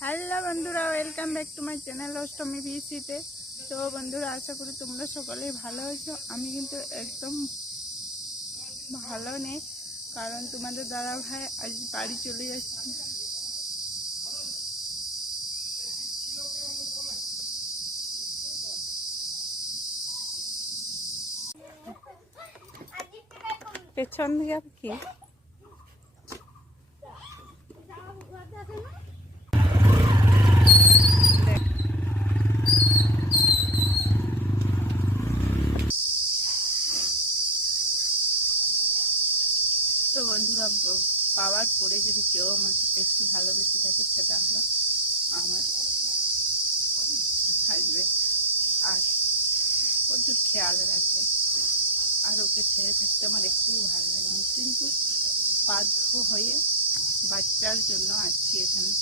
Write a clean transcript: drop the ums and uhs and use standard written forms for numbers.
Hello বন্ধুরা, welcome back to my channel Ashtami বিসিতে। তো বন্ধুরা, আশা করি তোমরা সকলেই ভালো আছো। আমি কিন্তু একদম ভালো নেই, কারণ তোমাদের দাদা ভাই আজ বাড়ি চলে যাচ্ছে। পেছন দিকে আর কি তো বন্ধুরা, পাওয়ার পরে যদি কেউ আমাকে বেশি ভালোবেসে থাকে সেটা হলো আমার হাজবেন্ড। আর প্রচুর খেয়াল রাখে, আর ওকে ছেড়ে থাকতে আমার একটুও ভালো লাগেনি, কিন্তু বাধ্য হয়ে বাচ্চার জন্য আসছি এখানে।